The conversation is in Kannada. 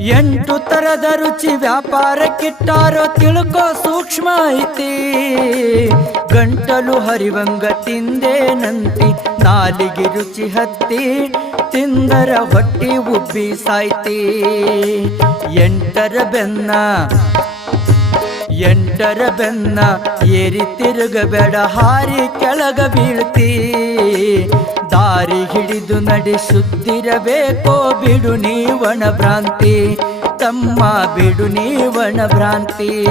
ಎಂಟು ತರದ ರುಚಿ ವ್ಯಾಪಾರಕ್ಕಿಟ್ಟಾರೋ ತಿಳ್ಕೋ ಸೂಕ್ಷ್ಮ ಐತಿ. ಗಂಟಲು ಹರಿವಂಗ ತಿಂದೇನಂತಿ ನಾಲಿಗೆ ರುಚಿ ಹತ್ತಿ ತಿಂದರ ಹೊಟ್ಟಿ ಉಬ್ಬಿ ಸಾಯ್ತಿ. ಎಂಟರ ಬೆನ್ನ ಏರಿ ತಿರುಗಬೇಡ ಹಾರಿ ಕೆಳಗ ಬೀಳ್ತಿ. ದಾರಿ ಹಿಡಿದು ನಡೆಸುತ್ತಿರಬೇಕೋ ಬಿಡು ನೀವಣ ಭ್ರಾಂತಿ ತಮ್ಮ ಬಿಡು ನೀವಣ ಭ್ರಾಂತಿ.